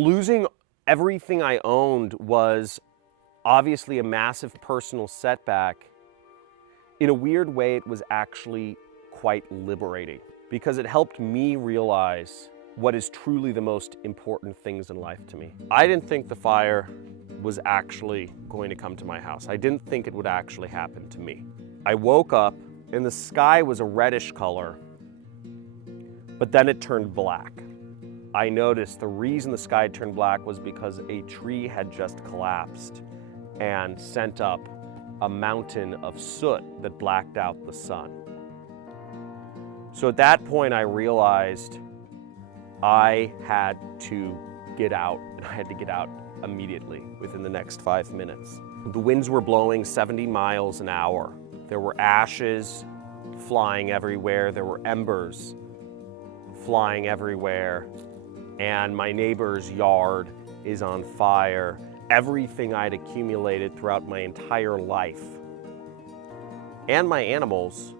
Losing everything I owned was obviously a massive personal setback. In a weird way, it was actually quite liberating because it helped me realize what is truly the most important things in life to me. I didn't think the fire was actually going to come to my house. I didn't think it would actually happen to me. I woke up and the sky was a reddish color, but then it turned black. I noticed the reason the sky turned black was because a tree had just collapsed and sent up a mountain of soot that blacked out the sun. So at that point I realized I had to get out, and I had to get out immediately within the next 5 minutes. The winds were blowing 70 miles an hour. There were ashes flying everywhere. There were embers flying everywhere. And my neighbor's yard is on fire. Everything I'd accumulated throughout my entire life and my animals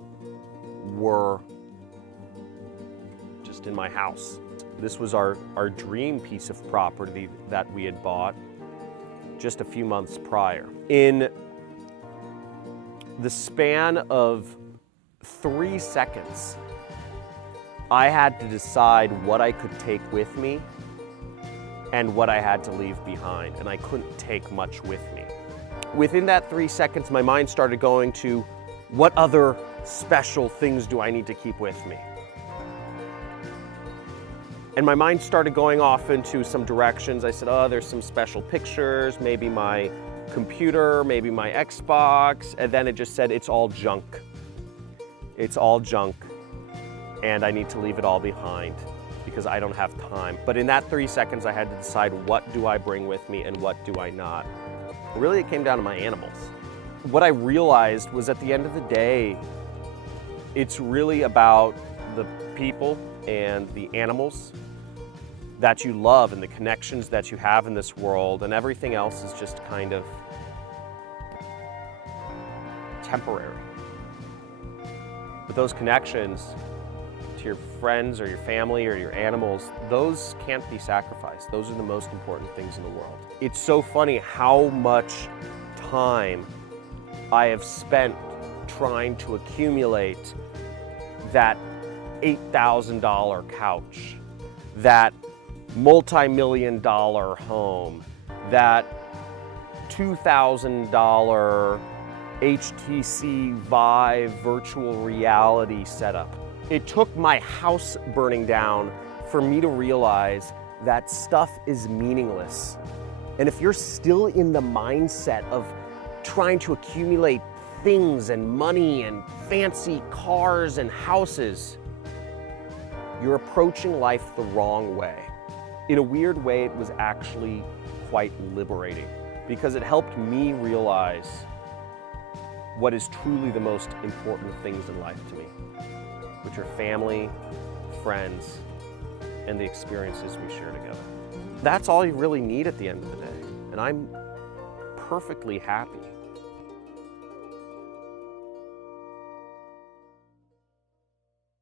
were just in my house. This was our dream piece of property that we had bought just a few months prior. In the span of 3 seconds, I had to decide what I could take with me and what I had to leave behind, and I couldn't take much with me. Within that 3 seconds, my mind started going to, what other special things do I need to keep with me? And my mind started going off into some directions. I said, oh, there's some special pictures, maybe my computer, maybe my Xbox, and then it just said, it's all junk. It's all junk. And I need to leave it all behind because I don't have time. But in that 3 seconds, I had to decide what do I bring with me and what do I not. Really, it came down to my animals. What I realized was at the end of the day, it's really about the people and the animals that you love and the connections that you have in this world, and everything else is just kind of temporary. But those connections to your friends or your family or your animals, those can't be sacrificed. Those are the most important things in the world. It's so funny how much time I have spent trying to accumulate that $8,000 couch, that multi-million-dollar home, that $2,000 HTC Vive virtual reality setup. It took my house burning down for me to realize that stuff is meaningless. And if you're still in the mindset of trying to accumulate things and money and fancy cars and houses, you're approaching life the wrong way. In a weird way, it was actually quite liberating because it helped me realize what is truly the most important things in life to me, which are family, friends, and the experiences we share together. That's all you really need at the end of the day, and I'm perfectly happy